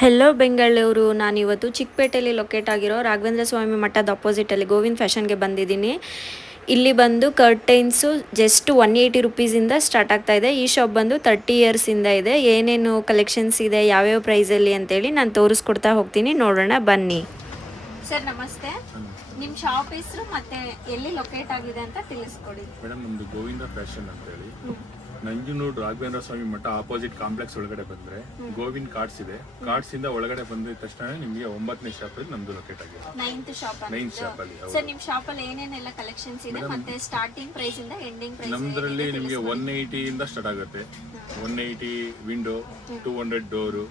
Hello Bengaluru. ನಾನಿವತ್ತು ಚಿಕ್ಕಪೇಟೆಯಲ್ಲಿ locate ಆಗಿರೋ ರಾಘವೇಂದ್ರ ಸ್ವಾಮಿ ಮಠದ ಅಪೋಸಿಟಲ್ಲಿ ಗೋವಿಂದ್ ಫ್ಯಾಷನ್ಗೆ ಬಂದಿದ್ದೀನಿ. ಇಲ್ಲಿ ಬಂದು ಕರ್ಟೈನ್ಸು ಜಸ್ಟ್ 180 ರುಪೀಸಿಂದ ಸ್ಟಾರ್ಟ್ ಆಗ್ತಾ ಇದೆ. ಈ ಶಾಪ್ ಬಂದು 30 ಇಯರ್ಸಿಂದ ಇದೆ. ಏನೇನು ಕಲೆಕ್ಷನ್ಸ್ ಇದೆ, ಯಾವ್ಯಾವ ಪ್ರೈಸಲ್ಲಿ ಅಂತೇಳಿ ನಾನು ತೋರಿಸ್ಕೊಡ್ತಾ ಹೋಗ್ತೀನಿ, ನೋಡೋಣ ಬನ್ನಿ. ಸರ್ ನಮಸ್ತೆ, ನಿಮ್ಮ ಶಾಪ್ ಹೆಸರು ಮತ್ತೆ ಎಲ್ಲಿ ಲೊಕೇಟ್ ಆಗಿದೆ ಅಂತ ತಿಳಿಸ್ಕೊಡಿ. ಮೇಡಮ್, ನಮ್ದು ಗೋವಿಂದ ಫ್ಯಾಷನ್ ಅಂತ ಹೇಳಿ ನಂಜನಗೂಡು ರಾಘವೇಂದ್ರ ಸ್ವಾಮಿ ಮಠ ಆಪೋಸಿಟ್ ಕಾಂಪ್ಲೆಕ್ಸ್ ಒಳಗಡೆ ಬಂದ್ರೆ ಗೋವಿಂದ್ ಕಾರ್ಡ್ಸ್ ಇದೆ. ಕಾರ್ಡ್ಸ್ ಇಂದ ಒಳಗಡೆ ಬಂದಿದ ತಕ್ಷಣ ನಿಮಗೆ 9ನೇ ಶಾಪ್ ಅಲ್ಲಿ ನಮ್ದು ಲೊಕೇಟ್ ಆಗಿದೆ. 9th ಶಾಪ್ ಅಲ್ಲಿ. ಸರ್ ನಿಮ್ಮ ಶಾಪ್ ಅಲ್ಲಿ ಏನೇನೆಲ್ಲ ಕಲೆಕ್ಷನ್ಸ್ ಇದೆ ಮತ್ತೆ ಸ್ಟಾರ್ಟಿಂಗ್ ಪ್ರೈಸ್ ಇಂದ ಎಂಡಿಂಗ್ ಪ್ರೈಸ್? ನಮ್ದ್ರಲ್ಲಿ ನಿಮಗೆ 180 ಇಂದ ಸ್ಟಾರ್ಟ್ ಆಗುತ್ತೆ. 180 ವಿಂಡೋ, 200 ಡೋರು,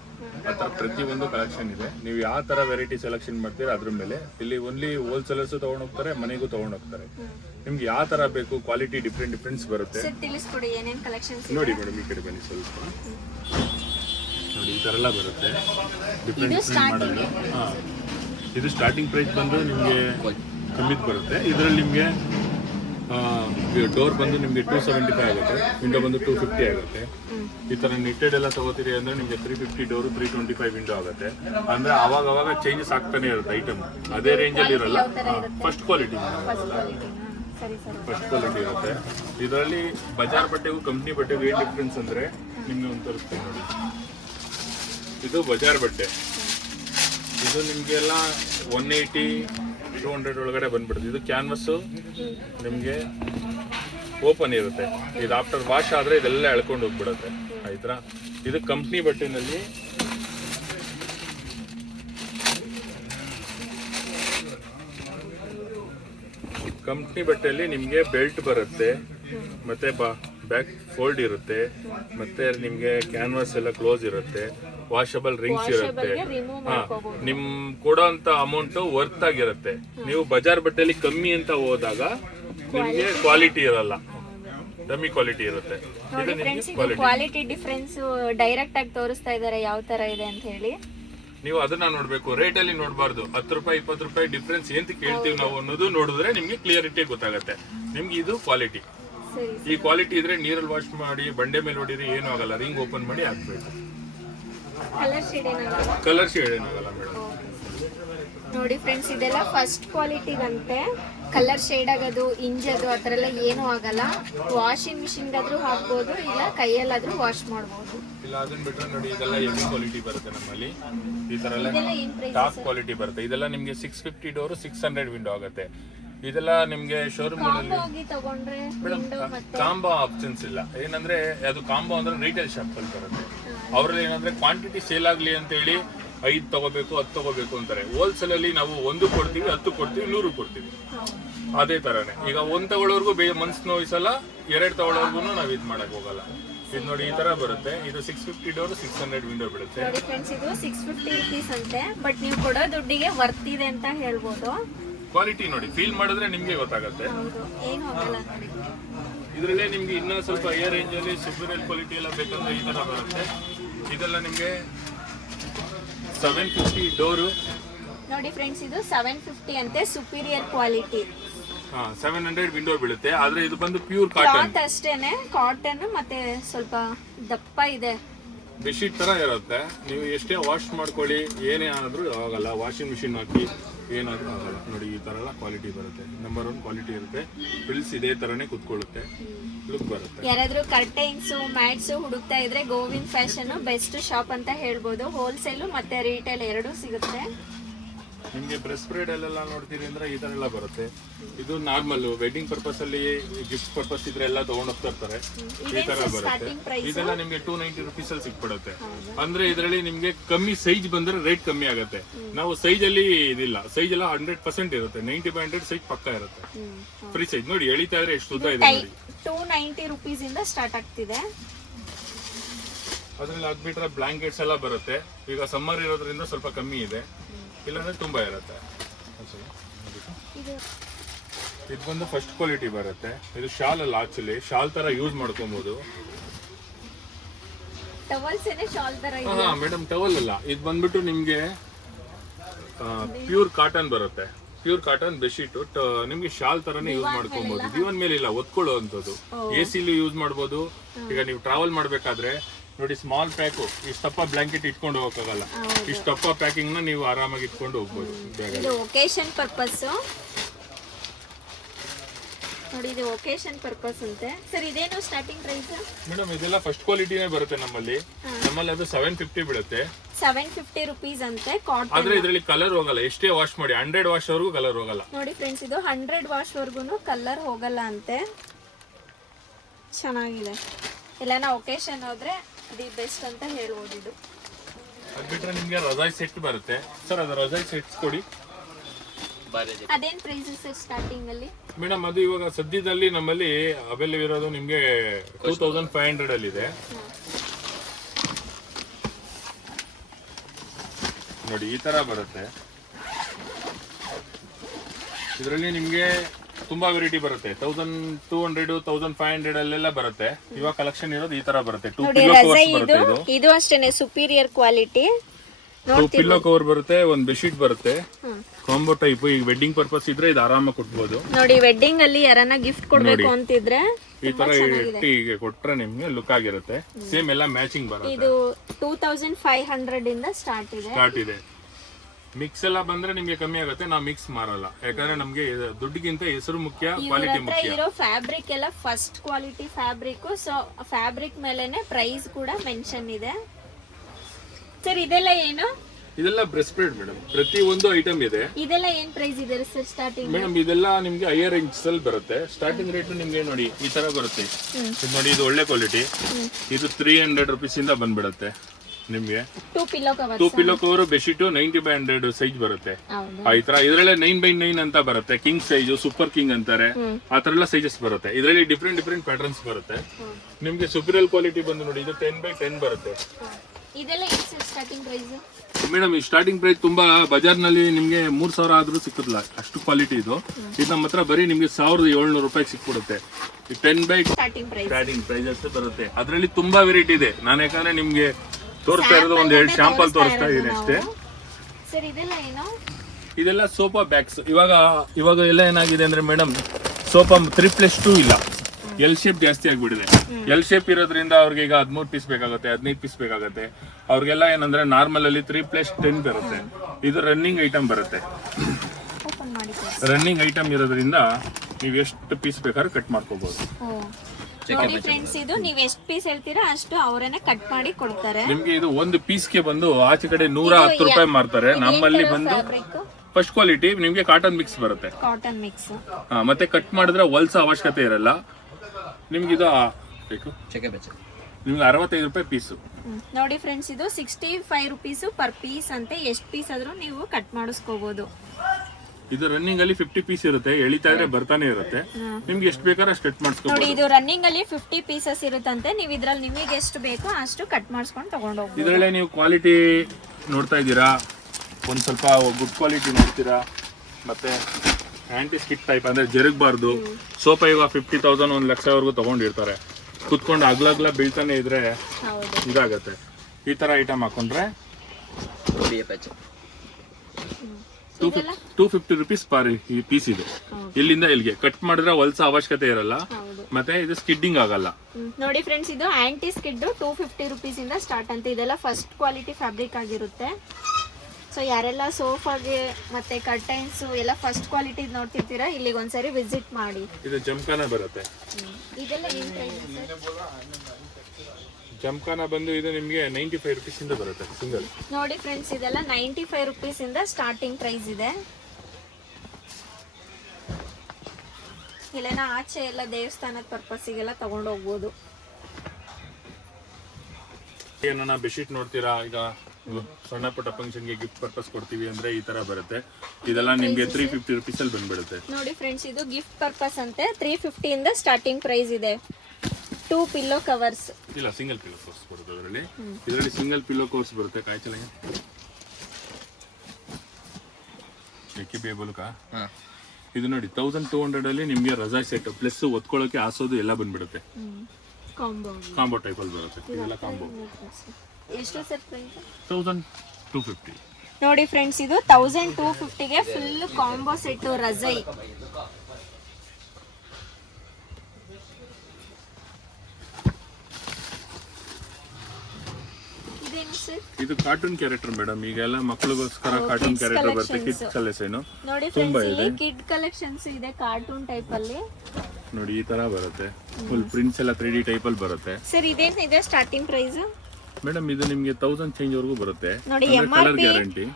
ಆತರ ಪ್ರತಿಯೊಂದು ಕಲೆಕ್ಷನ್ ಇದೆ. ನೀವು ಯಾವ ತರ ವೆರೈಟಿ ಸೆಲೆಕ್ಷನ್ ಮಾಡ್ತೀರಾ ಅದ್ರ ಮೇಲೆ. ಇಲ್ಲಿ ಓನ್ಲಿ ಹೋಲ್ಸೇಲರ್ಸ್ ತಗೊಂಡ್ ಹೋಗ್ತಾರೆ, ಮನೆಗೂ ತಗೊಂಡ್ ಹೋಗ್ತಾರೆ. ನಿಮ್ಗೆ ಯಾವ ತರ ಬೇಕು, ಕ್ವಾಲಿಟಿ ಡಿಫ್ರೆಂಟ್ ಡಿಫ್ರೆನ್ಸ್ ಬರುತ್ತೆ. ಏನೇನ್ ಕಲೆಕ್ಷನ್ಸ್ ನೋಡಿ ಮೇಡಮ್, ಈ ಕಡೆ ಬನ್ನಿ ಸ್ವಲ್ಪ. ನೋಡಿ, ಈ ತರ ಎಲ್ಲ ಬರುತ್ತೆ ಡಿಫ್ರೆಂಟ್ ಮಾಡಲು. ಇದು ಸ್ಟಾರ್ಟಿಂಗ್ ಪ್ರೈಸ್ ಬಂದು ನಿಮಗೆ ಕಮ್ಮಿದ್ ಬರುತ್ತೆ. ಇದರಲ್ಲಿ ನಿಮಗೆ ಡೋರ್ ಬಂದು ನಿಮಗೆ 275 ಆಗುತ್ತೆ, ವಿಂಡೋ ಬಂದು 250 ಆಗುತ್ತೆ. ಈ ತರ ನೆಟ್ಟೆಡ್ ಎಲ್ಲ ತಗೋತೀರಿ ಅಂದ್ರೆ ನಿಮಗೆ 350 ಡೋರು, 325 ವಿಂಡೋ ಆಗುತ್ತೆ. ಅಂದ್ರೆ ಅವಾಗ ಚೇಂಜಸ್ ಆಗ್ತಾನೆ ಇರುತ್ತೆ ಐಟಮ್. ಅದೇ ರೇಂಜ್ ಅಲ್ಲಿ ಇರಲ್ಲ. ಫಸ್ಟ್ ಕ್ವಾಲಿಟಿ ಇರುತ್ತೆ. ಇದರಲ್ಲಿ ಬಜಾರ್ ಬಟ್ಟೆಗೂ ಕಂಪ್ನಿ ಬಟ್ಟೆಗೂ ಏನ್ ಡಿಫ್ರೆನ್ಸ್ ಅಂದ್ರೆ ನಿಮ್ಗೆ ಒಂದು ತೋರಿಸ್ತೀನಿ ನೋಡಿ. ಇದು ಬಜಾರ್ ಬಟ್ಟೆ. ಇದು ನಿಮ್ಗೆಲ್ಲ 180, 200 ಒಳಗಡೆ ಬಂದ್ಬಿಡುತ್ತೆ. ಇದು ಕ್ಯಾನ್ವಸ್ ನಿಮ್ಗೆ ಓಪನ್ ಇರುತ್ತೆ. ಇದು ಆಫ್ಟರ್ ವಾಶ್ ಆದ್ರೆ ಇದೆಲ್ಲ ಎಳ್ಕೊಂಡು ಹೋಗ್ಬಿಡುತ್ತೆ, ಆಯ್ತಾ. ಇದು ಕಂಪ್ನಿ ಬಟ್ಟೆನಲ್ಲಿ ನಿಮ್ಗೆ ಬೆಲ್ಟ್ ಬರುತ್ತೆ, ಮತ್ತೆ ಬ್ಯಾಕ್ ಫೋಲ್ಡ್ ಇರುತ್ತೆ, ಮತ್ತೆ ನಿಮ್ಗೆ ಕ್ಯಾನ್ವಾಸ್ ಎಲ್ಲ ಕ್ಲೋಸ್ ಇರುತ್ತೆ, ವಾಷಬಲ್ ರಿಂಗ್ಸ್ ಇರುತ್ತೆ. ನಿಮ್ ಕೊಡೋ ಅಂತ ಅಮೌಂಟ್ ವರ್ತ್ ಆಗಿರುತ್ತೆ. ನೀವು ಬಜಾರ್ ಬಟ್ಟೆಯಲ್ಲಿ ಕಮ್ಮಿ ಅಂತ ಹೋದಾಗ ನಿಮ್ಗೆ ಕ್ವಾಲಿಟಿ ಇರಲ್ಲ, ಕಮ್ಮಿ ಕ್ವಾಲಿಟಿ ಇರುತ್ತೆ. ಕ್ವಾಲಿಟಿ ಡಿಫರೆನ್ಸ್ ಡೈರೆಕ್ಟ್ ಆಗಿ ತೋರಿಸ್ತಾ ಇದಾರೆ ಯಾವ ತರ ಇದೆ ಅಂತ ಹೇಳಿ. ನೀವು ಅದನ್ನ ನೋಡ್ಬೇಕು, ರೇಟ್ ಅಲ್ಲಿ ನೋಡಬಾರ್ದು. 10 ರೂಪಾಯಿ 20 ರೂಪಾಯಿ ಡಿಫ್ರೆನ್ಸ್ ಏಂತ ಕೇಳ್ತೀವಿ ನಾವು ಅನ್ನೋದು ನೋಡಿದ್ರೆ ನಿಮ್ಗೆ ಕ್ಲಿಯರಿಟಿ ಗೊತ್ತಾಗುತ್ತೆ. ನಿಮ್ಗೆ ಇದು ಕ್ವಾಲಿಟಿ. ಈ ಕ್ವಾಲಿಟಿ ಇದ್ರೆ ನೀರಲ್ಲಿ ವಾಶ್ ಮಾಡಿ ಬಂಡೆ ಮೇಲೆ ಹೊಡಿರಿ ಏನೂ ಆಗಲ್ಲ. ರಿಂಗ್ ಓಪನ್ ಮಾಡಿ ಹಾಕ್ಬೇಕು. ಕಲರ್ ಶೇಡ್ ಏನಾಗಲ್ಲ ಮೇಡಮ್. ನೋಡಿ ಫ್ರೆಂಡ್ಸ್, ಇದೆಲ್ಲ ಫಸ್ಟ್ ಕ್ವಾಲಿಟಿಗಂತೆ. ಕಲರ್ ಶೇಡ್ ಆಗೋದು, ಇಂಜದು ಆ ಥರ ಎಲ್ಲ ಏನೂ ಆಗಲ್ಲ. ವಾಷಿಂಗ್ ಮಿಷಿನ್ಗಾದ್ರೂ ಹಾಕ್ಬೋದು, ಇಲ್ಲ ಕೈಯಲ್ಲಾದ್ರೂ ವಾಶ್ ಮಾಡ್ಬೋದು. ಇಲ್ಲ ಅದನ್ನ ಬಿಟ್ರೆ ನೋಡಿ, ಇದೆಲ್ಲ ಹೆವಿ ಕ್ವಾಲಿಟಿ ಬರುತ್ತೆ ನಮ್ಮಲ್ಲಿ. ಈ ತರ ಎಲ್ಲ ಟಾಪ್ ಕ್ವಾಲಿಟಿ ಬರುತ್ತೆ. ಇದೆಲ್ಲ ನಿಮ್ಗೆ 650 ಡೋರು, 600 ವಿಂಡೋ ಆಗುತ್ತೆ. ಇದೆಲ್ಲ ನಿಮ್ಗೆ ಶೋರೂಮ್ ಕಾಂಬೋ ಆಪ್ಷನ್ಸ್ ಇಲ್ಲ. ಏನಂದ್ರೆ ಅದು ಕಾಂಬೋ ಅಂದ್ರೆ ರಿಟೇಲ್ ಶಾಪ್ ಅಲ್ಲಿ ಬರುತ್ತೆ. ಅವ್ರಲ್ಲಿ ಏನಂದ್ರೆ ಕ್ವಾಂಟಿಟಿ ಸೇಲ್ ಆಗ್ಲಿ ಅಂತ ಹೇಳಿ 5 ತಗೋಬೇಕು 10 ತಗೋಬೇಕು ಅಂತಾರೆ. ಹೋಲ್ಸೇಲ್ ಅಲ್ಲಿ ನಾವು 1 ಕೊಡ್ತೀವಿ, 10 ಕೊಡ್ತೀವಿ, 100 ಕೊಡ್ತೀವಿ. ಅದೇ ತರನೇ ಈಗ 1 ತಗೊಳ್ಳೋರ್ಗು ಮನ್ಸ್ ನೋಯಿಸಲ್ಲ, 2 ತಗೊಳ್ಳೋರ್ಗು ನಾವ್ ಇದ್ ಮಾಡಕ್ ಹೋಗಲ್ಲ. ಇದು ನೋಡಿ, ಈ ತರ ಬರುತ್ತೆ. ಇದು 650 ಡೋರ್, 600 ವಿಂಡೋ ಬೀಳುತ್ತೆ. ನೋಡಿ ಫ್ರೆಂಡ್ಸ್, ಇದು 650 ರುಪೀಸ್ ಅಂತೆ. ಬಟ್ ನೀವು ಕೊಡೋ ದುಡ್ಡಿಗೆ ವರ್ತ್ ಇದೆ ಅಂತ ಹೇಳ್ಬೋದು. ಕ್ವಾಲಿಟಿ ನೋಡಿ, ಫೀಲ್ ಮಾಡಿದ್ರೆ ನಿಮ್ಗೆ ಗೊತ್ತಾಗುತ್ತೆ. ಇದ್ರಲ್ಲೇ ನಿಮ್ಗೆ ಇನ್ನೂ ಸ್ವಲ್ಪ ಏರ್ ರೇಂಜ್ ಅಲ್ಲಿ ಸುಪೀರಿಯರ್ ಕ್ವಾಲಿಟಿ ಎಲ್ಲ ಬೇಕಂದ್ರೆ ಈ ತರ ಬರುತ್ತೆ. ಇದೆಲ್ಲ ನಿಮ್ಗೆ 750 ಡೋರು. ನೋಡಿ ಫ್ರೆಂಡ್ಸ್, ಇದು 750 ಅಂತೆ, ಸುಪೀರಿಯರ್ ಕ್ವಾಲಿಟಿ. 700 ವಿಂಡೋ ಬೀಳುತ್ತೆ. ಆದ್ರೆ ಇದು ಬಂದು ಪ್ಯೂರ್ ಕಾಟನ್ ಅಷ್ಟೇನೆ. ಕಾಟನ್ ಮತ್ತೆ ಸ್ವಲ್ಪ ದಪ್ಪ ಇದೆ, ಬೆಡ್ಶೀಟ್ ತರ ಇರುತ್ತೆ. ನೀವು ಎಷ್ಟೇ ವಾಶ್ ಮಾಡ್ಕೊಳ್ಳಿ, ಏನೇ ಆದ್ರೂ ಆಗಲ್ಲ. ವಾಷಿಂಗ್ ಮಿಷಿನ್ ಹಾಕಿ ಏನಾದ್ರೂ ಆಗಲ್ಲ. ನೋಡಿ, ಈ ತರ ಎಲ್ಲ ಕ್ವಾಲಿಟಿ ಬರುತ್ತೆ. ನಂಬರ್ 1 ಕ್ವಾಲಿಟಿ ಇರುತ್ತೆ. ಫಿಲ್ಸ್ ಇದೇ ತರನೇ ಕುತ್ಕೊಳ್ಳುತ್ತೆ, ಲುಕ್ ಬರುತ್ತೆ. ಯಾರಾದ್ರೂ ಕರ್ಟೈನ್ಸ್, ಮ್ಯಾಟ್ಸ್ ಹುಡುಕ್ತಾ ಇದ್ರೆ ಗೋವಿಂದ್ ಫ್ಯಾಷನ್ ಬೆಸ್ಟ್ ಶಾಪ್ ಅಂತ ಹೇಳ್ಬೋದು. ಹೋಲ್ಸೇಲ್ ಮತ್ತೆ ರಿಟೇಲ್ ಎರಡೂ ಸಿಗುತ್ತೆ. ನಿಮ್ಗೆ ಬ್ರೆಸ್ಟ್ ಸ್ಪ್ರೆಡ್ ಎಲ್ಲ ನೋಡ್ತೀರಿ ಅಂದ್ರೆ ಈ ತರ ಎಲ್ಲ ಬರುತ್ತೆ. ಇದು ನಾರ್ಮಲ್ ವೆಡ್ಡಿಂಗ್ ಪರ್ಪಸ್ ಅಲ್ಲಿ, ಗಿಫ್ಟ್ ಪರ್ಪಸ್ ಇದ್ರೆ ಎಲ್ಲ ತಗೊಂಡ್ ಹೋಗ್ತಾ ಇರ್ತಾರೆ. ಈ ತರ ಬರುತ್ತೆ. ಇದೆಲ್ಲ ನಿಮ್ಗೆ 290 ರುಪೀಸ್ ಅಲ್ಲಿ ಸಿಕ್ಬಿಡುತ್ತೆ. ಅಂದ್ರೆ ಇದರಲ್ಲಿ ನಿಮ್ಗೆ ಕಮ್ಮಿ ಸೈಜ್ ಬಂದ್ರೆ ರೇಟ್ ಕಮ್ಮಿ ಆಗುತ್ತೆ. ನಾವು ಸೈಜ್ ಅಲ್ಲಿ ಇದಿಲ್ಲ, ಸೈಜ್ ಎಲ್ಲ 100% ಇರುತ್ತೆ. 90/100 ಸೈಜ್ ಪಕ್ಕ ಇರುತ್ತೆ. ಫ್ರೀ ಸೈಜ್ ನೋಡಿ, ಎಳಿತಾ ಇದ್ರೆ ಎಷ್ಟು ಉದ್ದ ಇದೆ ನೋಡಿ. 290 ರುಪೀಸ್ ಇಂದ ಸ್ಟಾರ್ಟ್ ಆಗ್ತಿದೆ. ಅದ್ರಲ್ಲಿ ಆಗ್ಬಿಟ್ರೆ ಬ್ಲಾಂಕೆಟ್ಸ್ ಎಲ್ಲ ಬರುತ್ತೆ. ಈಗ ಸಮ್ಮರ್ ಇರೋದ್ರಿಂದ ಸ್ವಲ್ಪ ಕಮ್ಮಿ ಇದೆ, ಇಲ್ಲಾಂದ್ರೆ ತುಂಬಾ ಇರುತ್ತೆ. ಇದು ಬಂದು ಫಸ್ಟ್ ಕ್ವಾಲಿಟಿ ಬರುತ್ತೆ. ಇದು ಶಾಲ್ ಅಲ್ಲ, ಆಕ್ಚುಲಿ ಶಾಲ್ ತರ ಯೂಸ್ ಮಾಡ್ಕೊಬಹುದು. ಮೇಡಮ್, ಟವಲ್ ಅಲ್ಲ, ಇದು ಬಂದ್ಬಿಟ್ಟು ನಿಮ್ಗೆ ಪ್ಯೂರ್ ಕಾಟನ್ ಬರುತ್ತೆ. ಪ್ಯೂರ್ ಕಾಟನ್ ಬೆಡ್ಶೀಟ್ ನಿಮ್ಗೆ ಶಾಲ್ ತರನೇ ಯೂಸ್ ಮಾಡ್ಕೊಬಹುದು. ದಿವನ್ ಮೇಲೆ ಇಲ್ಲ, ಒತ್ಕೊಳ್ಳೋ ಅಂತದ್ದು. AC ಲಿ ಯೂಸ್ ಮಾಡ್ಬೋದು. ಈಗ ನೀವು ಟ್ರಾವೆಲ್ ಮಾಡ್ಬೇಕಾದ್ರೆ ನೋಡಿ ಸ್ಮಾಲ್ ಪ್ಯಾಕು ಇಷ್ಟಪ್ಪ ಬ್ಲಾಂಕೆಟ್ ಇಟ್ಕೊಂಡು ಹೋಗಕ್ಕಾಗಲ್ಲ. ಇಷ್ಟಪ್ಪ ಪ್ಯಾಕಿಂಗ್ ನ ನೀವು ಆರಾಮಾಗಿ ಇಟ್ಕೊಂಡು ಹೋಗ್ಬೋದು ಬ್ಯಾಗ್. ಇದು ಒಕೇಶನ್ ಪರ್ಪಸ್ ನೋಡಿ, ಇದು ಒಕೇಶನ್ ಪರ್ಪಸ್ ಅಂತೆ. ಸರ್ ಇದೇನು ಸ್ಟಾರ್ಟಿಂಗ್ ಪ್ರೈಸ್? ಮೇಡಮ್ ಇದೆಲ್ಲ ಫಸ್ಟ್ ಕ್ವಾಲಿಟಿನೇ ಬರುತ್ತೆ ನಮ್ಮಲ್ಲಿ ಅದು 750 ಬೀಳುತ್ತೆ. 750 ರುಪೀಸ್ ಅಂತೆ. ಕಾಟನ್ ಆದ್ರೆ ಇದರಲ್ಲಿ ಕಲರ್ ಹೋಗಲ್ಲ, ಎಷ್ಟೇ ವಾಶ್ ಮಾಡಿ 100 ವಾಶ್ ವರೆಗೂ ಕಲರ್ ಹೋಗಲ್ಲ. ನೋಡಿ ಫ್ರೆಂಡ್ಸ್, ಇದು 100 ವಾಶ್ ವರ್ಗು ಕಲರ್ ಹೋಗಲ್ಲ ಅಂತೆ. ಚೆನ್ನಾಗಿದೆ. ಎಲ್ಲಾನ ಒಕೇಶನ್ ಹೋದ್ರೆ ದಿ ಬೆಸ್ಟ್ ಅಂತ ಹೇಳ್ಬೋದು ಇದು. ಅದ್ ಬಿಟ್ರೆ ನಿಮ್ಗೆ ರಜಾಯ್ ಸೆಟ್ ಬರುತ್ತೆ ಸರ್. ಅದು ರಜಾಯ್ ಸೆಟ್ಸ್ ಕೊಡಿ. ಅದೇನ್ ಪ್ರೈಸ್ ಸರ್ ಸ್ಟಾರ್ಟಿಂಗ್ ಅಲ್ಲಿ? ಮೇಡಮ್ ಅದು ಇವಾಗ ಸದ್ಯದಲ್ಲಿ ನಮ್ಮಲ್ಲಿ ಅವೈಲೇಬಲ್ ಇರೋದು ನಿಮ್ಗೆ 2500 ಅಲ್ಲಿ ಇದೆ ನೋಡಿ. ಈ ತರ ಬರುತ್ತೆ. ಇದರಲ್ಲಿ ನಿಮ್ಗೆ ತುಂಬಾ ವೆರೈಟಿ ಬರುತ್ತೆ. 1200 1500 ಅಲ್ಲೆಲ್ಲ ಬರುತ್ತೆ. ಇವಾಗ ಕಲೆಕ್ಷನ್ ಇರೋದು ಈ ತರ ಬರುತ್ತೆ. 2 ಪಿಲ್ಲೋ ಕವರ್ಸ್ ಬರುತ್ತೆ. ಇದು ಅಷ್ಟೇನೆ ಸುಪೀರಿಯರ್ ಕ್ವಾಲಿಟಿ. 2 ಪಿಲ್ಲೋ ಕವರ್ ಬರುತ್ತೆ, ಒಂದು ಬೆಡ್ಶೀಟ್ ಬರುತ್ತೆ. Combo type. ಈಗ ವೆಡ್ಡಿಂಗ್ ಪರ್ಪಸ್ ಇದ್ರೆ ಇದು ಆರಾಮಾಗಿ ಕೊಡ್ಬೋದು. ನೋಡಿ, ವೆಡ್ಡಿಂಗ್ ಅಲ್ಲಿ ಯಾರನ್ನ ಗಿಫ್ಟ್ ಕೊಡ್ಬೇಕು ಅಂತಿದ್ರೆ ಈ ತರ ಇಟ್ಟಿಗೆ ಕೊಟ್ರೆ ನಿಮ್ಗೆ ಲುಕ್ ಆಗಿರುತ್ತೆ. ಸೇಮ್ ಎಲ್ಲ ಮ್ಯಾಚಿಂಗ್ ಬರುತ್ತೆ. ಇದು 2500 ಇಂದ ಸ್ಟಾರ್ಟ್ ಇದೆ. ಮಿಕ್ಸ್ ಎಲ್ಲ ಬಂದ್ರೆ ನಿಮ್ಗೆ ಕಮ್ಮಿ ಆಗುತ್ತೆ. ನಾವು ಮಿಕ್ಸ್ ಮಾರಲ್ಲ, ಯಾಕಂದ್ರೆ ನಮ್ಗೆ ದುಡ್ಡಿಗಿಂತ ಹೆಸರು ಮುಖ್ಯ, ಕ್ವಾಲಿಟಿ ಮುಖ್ಯ. ಇರೋ ಫ್ಯಾಬ್ರಿಕ್ ಎಲ್ಲ first quality fabric. So fabric ಮೇಲೆನೆ ಪ್ರೈಸ್ ಕೂಡ ಮೆನ್ಷನ್ ಇದೆ. ಸರ್ ಇದೆಲ್ಲ ಏನು? ಇದೆಲ್ಲ ಬ್ರೆಸ್ಟ್ ಪ್ಲೇಟ್ ಮೇಡಮ್. ಪ್ರತಿ ಒಂದು ಐಟಮ್ ಇದೆ. ಇದೆಲ್ಲ ಏನ್ ಪ್ರೈಸ್ ಇದೆ ಸರ್ ಸ್ಟಾರ್ಟಿಂಗ್? ಮೇಡಮ್ ಇದೆಲ್ಲ ನಿಮ್ಗೆ ಹೈಯರ್ ರೇಂಜ್ ಅಲ್ಲಿ ಬರುತ್ತೆ. ಸ್ಟಾರ್ಟಿಂಗ್ ರೇಟ್ ನಿಮ್ಗೆ ನೋಡಿ ಈ ತರ ಬರುತ್ತೆ. ಇದು ನೋಡಿ, ಇದು ಒಳ್ಳೆ ಕ್ವಾಲಿಟಿ. ಇದು 300 ರುಪೀಸ್ ಇಂದ ಬಂದ್ಬಿಡುತ್ತೆ ನಿಮ್ಗೆ. 2 ಪಿಲ್ಲೋ ಕವರ್ ಬೆಡ್ಶೀಟ್ 90/100 ಸೈಜ್ ಬರುತ್ತೆ. ಈ ತರ ಇದರಲ್ಲೇ 9/9 ಅಂತ ಬರುತ್ತೆ. ಕಿಂಗ್ ಸೈಜ್, ಸೂಪರ್ ಕಿಂಗ್ ಅಂತಾರೆ. ಆ ತರ ಎಲ್ಲ ಸೈಜಸ್ ಬರುತ್ತೆ. ಇದರಲ್ಲಿ ಡಿಫ್ರೆಂಟ್ ಪ್ಯಾಟರ್ನ್ಸ್ ಬರುತ್ತೆ. ನಿಮ್ಗೆ ಸುಪೀರಿಯರ್ ಕ್ವಾಲಿಟಿ ಬಂದು ನೋಡಿ, ಇದು 10/10 ಬರುತ್ತೆ. ಇದೆಲ್ಲ ಸ್ಟಾರ್ಟಿಂಗ್ ಪ್ರೈಸ್? ಮೇಡಮ್ ಈ ಸ್ಟಾರ್ಟಿಂಗ್ ಪ್ರೈಸ್ ತುಂಬಾ ಬಜಾರ್ನಲ್ಲಿ ನಿಮ್ಗೆ 3000 ಆದ್ರೂ ಸಿಕ್ಕುದಿಲ್ಲ, ಅಷ್ಟು ಕ್ವಾಲಿಟಿ ಇದು. ಇದು ನಮ್ಮ ಹತ್ರ ಬರೀ ನಿಮ್ಗೆ 1700 ರೂಪಾಯಿಗೆ ಸಿಕ್ಬಿಡುತ್ತೆ. 10/10 ಸ್ಟಾರ್ಟಿಂಗ್ ಪ್ರೈಸಸ್ ಬರುತ್ತೆ. ಅದರಲ್ಲಿ ತುಂಬಾ ವೆರೈಟಿ ಇದೆ. ನಾನು ಯಾಕಂದ್ರೆ ನಿಮ್ಗೆ ತೋರಿಸ್ತಾ ಇರೋದು ಒಂದ್ 2 ಶಾಂಪಲ್ ತೋರಿಸ್ತಾ ಇದೀನಿ ಅಷ್ಟೇ. ಸರ್ ಇದೆಲ್ಲ ಏನು? ಇದೆಲ್ಲ ಸೋಫಾ ಬ್ಯಾಗ್ಸ್. ಇವಾಗ ಎಲ್ಲ ಏನಾಗಿದೆ ಅಂದ್ರೆ ಮೇಡಮ್, ಸೋಫಾ 3+2 ಇಲ್ಲ, ಎಲ್ ಶೇಪ್ ಜಾಸ್ತಿ ಆಗ್ಬಿಟ್ಟಿದೆ. ಎಲ್ ಶೇಪ್ ಇರೋದ್ರಿಂದ ಅವ್ರಿಗೆ ಈಗ 13 ಪೀಸ್ ಬೇಕಾಗುತ್ತೆ, 15 ಪೀಸ್ ಬೇಕಾಗುತ್ತೆ. ಅವ್ರಿಗೆಲ್ಲ ಏನಂದ್ರೆ ನಾರ್ಮಲ್ ಅಲ್ಲಿ 3+10 ಬರುತ್ತೆ. ಇದು ರನ್ನಿಂಗ್ ಐಟಮ್ ಬರುತ್ತೆ. ರನ್ನಿಂಗ್ ಐಟಮ್ ಇರೋದ್ರಿಂದ ನೀವು ಎಷ್ಟು ಪೀಸ್ ಬೇಕಾದ್ರೂ ಕಟ್ ಮಾಡ್ಕೋಬಹುದು. ನೋಡಿ ಫ್ರೆಂಡ್ಸ್, ಇದು ನೀವು ಎಷ್ಟು ಪೀಸ್ ಹೇಳ್ತೀರಾ ಅಷ್ಟು ಅವರೇನೆ ಕಟ್ ಮಾಡಿ ಕೊಡ್ತಾರೆ. ನಿಮ್ಗೆ ಇದು ಒಂದು ಪೀಸ್ಗೆ ಬಂದು ಆಚೆ ಕಡೆ 110 ರೂಪಾಯಿ ಮಾರ್ತಾರೆ. ನಮ್ಮಲ್ಲಿ ಬಂದು ಫಸ್ಟ್ ಕ್ವಾಲಿಟಿ ನಿಮ್ಗೆ ಕಾಟನ್ ಮಿಕ್ಸ್ ಬರುತ್ತೆ. ಕಾಟನ್ ಮಿಕ್ಸ್ ಮತ್ತೆ ಕಟ್ ಮಾಡಿದ್ರೆ ಹೊಲ್ಸೋ ಅವಶ್ಯಕತೆ ಇರಲ್ಲ ನಿಮ್ಗೆ. ಇದು ಬೇಕು ನಿಮ್ಗೆ 65 ರೂಪಾಯಿ ಪೀಸು. ನೋಡಿ ಫ್ರೆಂಡ್ಸ್, ಇದು 65 ರುಪೀಸ್ ಪರ್ ಪೀಸ್ ಅಂತೆ. ಎಷ್ಟು ಪೀಸ್ ಆದ್ರೂ ನೀವು ಕಟ್ ಮಾಡಿಸ್ಕೋಬಹುದು. ಇದು ರನ್ನಿಂಗ್ ಅಲ್ಲಿ 50 ಪೀಸ್ ಇರುತ್ತೆ. ಎಳಿತಾ ಇದ್ರೆ ಬರ್ತಾನೆ ಇರುತ್ತೆ. ನಿಮ್ಗೆ ಎಷ್ಟು ಬೇಕಾದ್ರೆ ಅಷ್ಟು ಕಟ್ ಮಾಡಿಸ್ಕೋಬಹುದು. ನೋಡಿ, ಇದು ರನ್ನಿಂಗ್ ಅಲ್ಲಿ 50 ಪೀಸಸ್ ಇರುತ್ತಂತೆ. ನೀವು ಇದ್ರಲ್ಲಿ ನಿಮಗೆ ಎಷ್ಟು ಬೇಕೋ ಅಷ್ಟು ಕಟ್ ಮಾಡಿಸ್ಕೊಂಡು ತಗೊಂಡು ಹೋಗ್ಬೋದು. ಇದರಲ್ಲೇ ನೀವು ಕ್ವಾಲಿಟಿ ನೋಡ್ತಾ ಇದ್ದೀರಾ, ಒಂದ್ ಸ್ವಲ್ಪ ಗುಡ್ ಕ್ವಾಲಿಟಿ ನೋಡ್ತೀರಾ. ಮತ್ತೆ ಆಂಟಿ ಸ್ಕಿಟ್ ಟೈಪ್ ಅಂದ್ರೆ ಜರುಗಬಾರ್ದು. ಸೋಫಾ ಈಗ 50,000 1 ಲಕ್ಷವರೆಗೂ ತಗೊಂಡಿರ್ತಾರೆ. ಕುತ್ಕೊಂಡು ಅಗ್ಲಗ್ಲ ಬೀಳ್ತಾನೆ ಇದ್ರೆ ಇದಾಗತ್ತೆ. ಈ ತರ ಐಟಮ್ ಹಾಕೊಂಡ್ರೆ 250 ರೂಪೀಸ್ ಪರ್ ಪೀಸ್ ಇದೆ. ಇಲ್ಲಿಂದ ಇಲ್ಲಿಗೆ ಕಟ್ ಮಾಡಿದ್ರೆ ಹೊಲ್ಸೋ ಅವಶ್ಯಕತೆ ಇರಲ್ಲ. ಮತ್ತೆ ಇದು ಸ್ಕಿಡ್ಡಿಂಗ್ ಆಗಲ್ಲ. ನೋಡಿ ಫ್ರೆಂಡ್ಸ್, ಇದು ಆಂಟಿ ಸ್ಕಿಡ್ 250 ರುಪೀಸ್ ಇಂದ ಸ್ಟಾರ್ಟ್ ಅಂತ. ಇದೆಲ್ಲ ಫಸ್ಟ್ ಕ್ವಾಲಿಟಿ ಫ್ಯಾಬ್ರಿಕ್ ಆಗಿರುತ್ತೆ. ಸೊ ಯಾರೆಲ್ಲ ಸೋಫಾಗೆ ಮತ್ತೆ ಕರ್ಟೈನ್ಸ್ ಎಲ್ಲ ಫಸ್ಟ್ ಕ್ವಾಲಿಟಿ ನೋಡ್ತಿರ್ತೀರಾ, ಇಲ್ಲಿಗೆ ಒಂದ್ಸರಿ ವಿಸಿಟ್ ಮಾಡಿ. ಇದು ಜಮ್ಖಾನ ಬರುತ್ತೆ. ಇದೆಲ್ಲ ಏನ್ ಪ್ರೈಸ್? ಜಮ್ಖಾನ ಬಂದು ಇದು ನಿಮ್ಗೆ 95 ರೂಪೀಸ್ ಇಂದ ಬರುತ್ತೆ ಸಿಂಗಲ್. ನೋಡಿ ಫ್ರೆಂಡ್ಸ್, ಇದೆಲ್ಲ 95 ರೂಪೀಸ್ ಇಂದ ಸ್ಟಾರ್ಟಿಂಗ್ ಪ್ರೈಸ್ ಇದೆ. ಇಲ್ಲೇನ ಆಚೆ ಎಲ್ಲ ದೇವಸ್ಥಾನದ ಪರ್ಪಸ್ಸಿಗೆಲ್ಲ ತಗೊಂಡು ಹೋಗ್ಬೋದು. ಏನನ್ನ ಬೆಡ್ಶೀಟ್ ನೋಡ್ತೀರಾ, ಈಗ ಸಣ್ಣ ಪುಟ್ಟ ಫಂಕ್ಷನ್ಗೆ ಗಿಫ್ಟ್ ಪರ್ಪಸ್ ಕೊಡ್ತೀವಿ ಅಂದ್ರೆ ಈ ತರ ಬರುತ್ತೆ. ಇದೆಲ್ಲ ನಿಮ್ಗೆ 350 ರೂಪೀಸ್ ಅಲ್ಲಿ ಬಂದ್ಬಿಡುತ್ತೆ. ನೋಡಿ ಫ್ರೆಂಡ್ಸ್, ಇದು ಗಿಫ್ಟ್ ಪರ್ಪಸ್ ಅಂತೆ. 350 ಇಂದ ಸ್ಟಾರ್ಟಿಂಗ್ ಪ್ರೈಸ್ ಇದೆ. 2 ಪಿಲ್ಲೋ ಕವರ್ಸ್ ಇಲ್ಲ, ಸಿಂಗಲ್ ಪಿಲ್ಲೋ ಕವರ್ಸ್ ಬರುತ್ತೆ. ಇದರಲ್ಲಿ ಸಿಂಗಲ್ ಪಿಲ್ಲೋ ಕವರ್ಸ್ ಬರುತ್ತೆ. ಕಾಯ್ಚಲ ಇದು ನೋಡಿ 1200 ಅಲ್ಲಿ ನಿಮ್ಗೆ ರಜಾ ಸೆಟ್ ಪ್ಲಸ್ ಒತ್ಕೊಳ್ಳೋಕೆ ಹಾಸೋದು ಎಲ್ಲ ಬಂದ್ಬಿಡುತ್ತೆ. ಕಾಂಬೋ ಟೈಪ್ ಅಲ್ಲಿ ಬರುತ್ತೆ. ಇದೆಲ್ಲ ಕಾಂಬೋ. ಎಷ್ಟು ಸರ್ ಪ್ರೈಸ್? 1250. ನೋಡಿ ಫ್ರೆಂಡ್ಸ್, ಇದು 1250ಗೆ ಫುಲ್ ಕಾಂಬೋ ಸೆಟ್ ರಜೈ. ಇದೇನು ಸರ್? ಇದು ಕಾರ್ಟೂನ್ ಕ್ಯಾರೆಕ್ಟರ್ ಮೇಡಮ್. ಈಗೆಲ್ಲ ಮಕ್ಕಳಿಗೋಸ್ಕರ ಕಾರ್ಟೂನ್ ಕ್ಯಾರೆಕ್ಟರ್ ಬರುತ್ತೆ, ಕಿಡ್ಸ್ ಕಲೆಕ್ಷನ್ ನೋಡಿ ಫ್ರೆಂಡ್ಸ್, ಇಲ್ಲಿ ಕಿಡ್ ಕಲೆಕ್ಷನ್ಸ್ ಇದೆ ಕಾರ್ಟೂನ್ ಟೈಪ್ ಅಲ್ಲಿ. ನೋಡಿ ಈ ತರ ಬರುತ್ತೆ, ಫುಲ್ ಪ್ರಿಂಟ್ಸ್ ಎಲ್ಲ 3D ಟೈಪ್ ಅಲ್ಲಿ ಬರುತ್ತೆ. ಸರ್ ಇದೇನಿದೆ ಸ್ಟಾರ್ಟಿಂಗ್ ಪ್ರೈಸ್? ಮೇಡಮ್ ಇದು ನಿಮಗೆ 1000 ಚೇಂಜ್ ವರೆಗೂ ಬರುತ್ತೆ. ನೋಡಿ ಕಲರ್ ಗ್ಯಾರಂಟಿ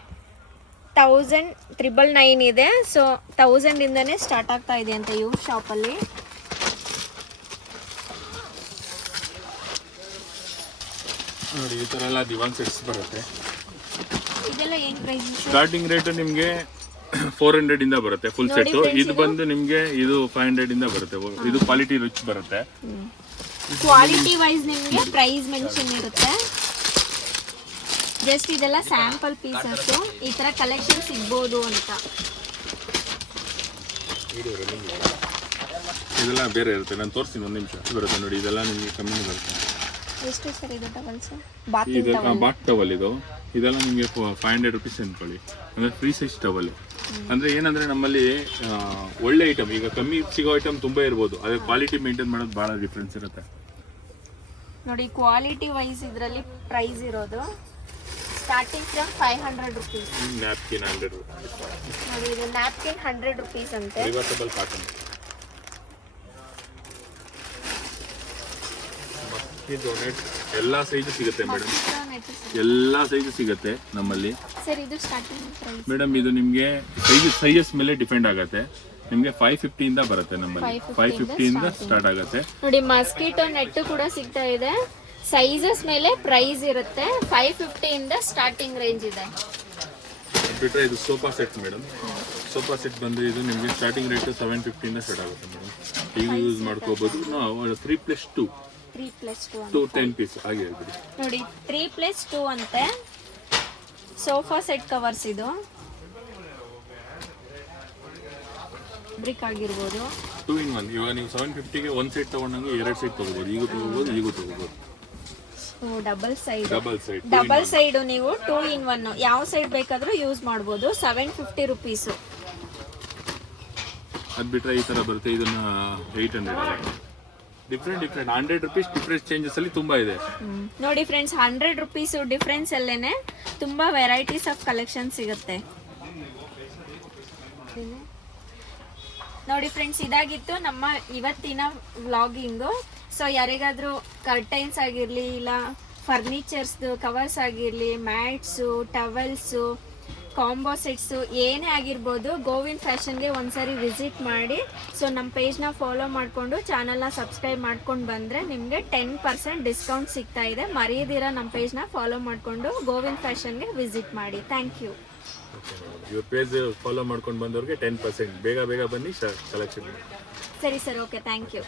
1999 ಇದೆ. ಸೊ 1000 ಇಂದನೇ ಸ್ಟಾರ್ಟ್ ಆಗ್ತಾ ಇದೆ ಅಂತ ಇವ್ರ ಶಾಪ್ ಅಲ್ಲಿ. ನೋಡಿ ಈ ತರ ಎಲ್ಲ ದಿವಾನ್ ಸೆಟ್ಸ್ ಬರುತ್ತೆ. ಇದೆಲ್ಲ ಏನ್ ಪ್ರೈಸ್? ಸ್ಟಾರ್ಟಿಂಗ್ ರೇಟ್ ನಿಮಗೆ 400 ಇಂದ ಬರುತ್ತೆ ಫುಲ್ ಸೆಟ್. ಇದು ಬಂದು ನಿಮಗೆ ಇದು 500 ಇಂದ ಬರುತ್ತೆ. ಇದು ಕ್ವಾಲಿಟಿ ರಿಚ್ ಬರುತ್ತೆ. ಕ್ವಾಲಿಟಿ ವೈಸ್ ನಿಮಗೆ ಪ್ರೈಸ್ ಮೆನ್ಷನ್ ಇರುತ್ತೆ. ಜಸ್ಟ್ ಇದೆಲ್ಲ ಸ್ಯಾಂಪಲ್ ಪೀಸಸ್, ಈ ತರ ಕಲೆಕ್ಷನ್ ಸಿಗ್ಬೋದು ಅಂತ. ಇದೆಲ್ಲ ಬೇರೆ ಇರುತ್ತೆ, ನಾನು ತೋರಿಸ್ತೀನಿ ಒಂದು ನಿಮಿಷ. ಬರುತ್ತೆ ನೋಡಿ, ಇದೆಲ್ಲ ನಿಮಗೆ ಕಮ್ಮಿ ಬರುತ್ತೆ. ಎಷ್ಟು ಸರ್ ಇದು ಟವಲ್ಸ್? ಬಾತ್ ಟವಲ್ ಇದು, ಇದೆಲ್ಲ ನಿಮಗೆ 500 ರುಪೀಸ್ ಅನ್ಕೊಳ್ಳಿ. ಅಂದ್ರೆ ಫ್ರೀ ಸೈಜ್ ಟವಲ್. ಅಂದ್ರೆ ಏನಂದ್ರೆ ನಮ್ಮಲ್ಲಿ ಒಳ್ಳೆ ಐಟಮ್, ಈಗ ಕಮ್ಮಿ ಸಿಗೋ ಐಟಮ್ ತುಂಬಾ ಇರ್ಬೋದು, ಅದೇ ಕ್ವಾಲಿಟಿ ಮೇಂಟೈನ್ ಮಾಡೋದು ಬಹಳ ಡಿಫ್ರೆನ್ಸ್ ಇರುತ್ತೆ. ನೋಡಿ ಕ್ವಾಲಿಟಿ ವೈಸ್ ಇದರಲ್ಲಿ ಪ್ರೈಸ್ ಇರೋದು starting from 500 rupees. Napkin 100 rupees. ನೋಡಿ ಇದು ನ್ಯಾಪ್ಕಿನ್ 100 ರುಪೀಸ್ ಅಂತೆ. Reversible cotton. ಇದು ನೆಟ್ ಎಲ್ಲಾ ಸೈಜ್ ಸಿಗುತ್ತೆ ಮೇಡಮ್, ಎಲ್ಲಾ ಸೈಜ್ ಸಿಗುತ್ತೆ ನಮ್ಮಲ್ಲಿ. ಸರ್ ಇದು ಸ್ಟಾರ್ಟಿಂಗ್ ಪ್ರೈಸ್ ಮೇಡಮ್ ಇದು ನಿಮಗೆ ಸೈಜಸ್ ಮೇಲೆ ಡಿಪೆಂಡ್ ಆಗುತ್ತೆ. ನಿಮಗೆ 550 ಇಂದ ಬರುತ್ತೆ ನಮ್ಮಲ್ಲಿ. 550 ಇಂದ ಸ್ಟಾರ್ಟ್ ಆಗುತ್ತೆ. ನೋಡಿ ಮಸ್ಕಿಟೋ ನೆಟ್ ಕೂಡ ಸಿಗ್ತಾ ಇದೆ. ಸೈಜಸ್ ಮೇಲೆ ಪ್ರೈಸ್ ಇರುತ್ತೆ. 550 ಇಂದ ಸ್ಟಾರ್ಟಿಂಗ್ ರೇಂಜ್ ಇದೆ. ಬಿಟ್ರೆ ಇದು sofa set madam. Sofa set ಬಂದು ಇದು ನಿಮಗೆ ಸ್ಟಾರ್ಟಿಂಗ್ ರೇಟ್ 750 ಇಂದ ಸ್ಟಾರ್ಟ್ ಆಗುತ್ತೆ ಮೇಡಮ್. ಈಗ ಯೂಸ್ ಮಾಡ್ಕೋಬಹುದು. 3+2 3+2 10 ಪೀಸ್ ಹಾಗೆ ಬಿಡಿ. ನೋಡಿ 3+2 ಅಂತೆ. ಸೋಫಾ ಸೆಟ್ ಕವರ್ಸ್ ಇದು ಬ್ರಿಕ್ ಆಗಿರ್ಬೋದು. 2 in 1. ಇವಾಗ ನೀವು 750ಗೆ ಒಂದು ಸೆಟ್ ತಗೊಂಡಂಗೆ 2 ಸೆಟ್ ತಗೋಬಹುದು. ಈಗ ತಗೋಬಹುದು, ಈಗ ತಗೋಬಹುದು. ಡಬಲ್ ಸೈಡ್ ಡಬಲ್ ಸೈಡ್ ನೀವು 2 in 1 ಯಾವ ಸೈಡ್ ಬೇಕಾದ್ರೂ ಯೂಸ್ ಮಾಡ್ಬೋದು. 750 ರುಪೀಸ್. ಅದು ಬಿಟ್ರೆ ಈ ತರ ಬರುತ್ತೆ, ಇದನ್ನ 800. ಡಿಫ್ರೆಂಟ್ 100 ರುಪೀಸ್ ಡಿಫ್ರೆನ್ಸ್ ಚೇಂಜಸ್ ಅಲ್ಲಿ ತುಂಬಾ ಇದೆ. ನೋಡಿ ಫ್ರೆಂಡ್ಸ್, 100 ರುಪೀಸ್ ಡಿಫ್ರೆನ್ಸ್ ಅಲ್ಲೇನೆ ತುಂಬಾ ವೆರೈಟೀಸ್ ಆಫ್ ಕಲೆಕ್ಷನ್ ಸಿಗುತ್ತೆ. ನೋಡಿ ಫ್ರೆಂಡ್ಸ್, ಇದಾಗಿತ್ತು ನಮ್ಮ ಇವತ್ತಿನ ವ್ಲಾಗಿಂಗು. ಸೊ ಯಾರಿಗಾದ್ರೂ ಕರ್ಟೈನ್ಸ್ ಆಗಿರಲಿ, ಇಲ್ಲ ಫರ್ನಿಚರ್ಸ್ದು ಕವರ್ಸ್ ಆಗಿರಲಿ, ಮ್ಯಾಟ್ಸು, ಟವಲ್ಸು, ಕಾಂಬೋ ಸೆಟ್ಸು ಏನೇ ಆಗಿರ್ಬೋದು, ಗೋವಿಂದ್ ಫ್ಯಾಷನ್ಗೆ ಒಂದ್ಸರಿ ವಿಸಿಟ್ ಮಾಡಿ. ಸೊ ನಮ್ಮ ಪೇಜ್ನ ಫಾಲೋ ಮಾಡಿಕೊಂಡು ಚಾನಲ್ನ ಸಬ್ಸ್ಕ್ರೈಬ್ ಮಾಡ್ಕೊಂಡು ಬಂದರೆ ನಿಮಗೆ 10% ಡಿಸ್ಕೌಂಟ್ ಸಿಗ್ತಾ ಇದೆ. ಮರೆಯದಿರ ನಮ್ಮ ಪೇಜ್ನ ಫಾಲೋ ಮಾಡಿಕೊಂಡು ಗೋವಿಂದ್ ಫ್ಯಾಷನ್ಗೆ ವಿಸಿಟ್ ಮಾಡಿ. Thank you. ಇವ್ರ ಪೇಜ್ ಫಾಲೋ ಮಾಡ್ಕೊಂಡು ಬಂದವ್ರಿಗೆ 10% ಬೇಗ ಬನ್ನಿ ಕಲೆಕ್ಷನ್. ಸರಿ ಸರ್, ಓಕೆ, ಥ್ಯಾಂಕ್ ಯು.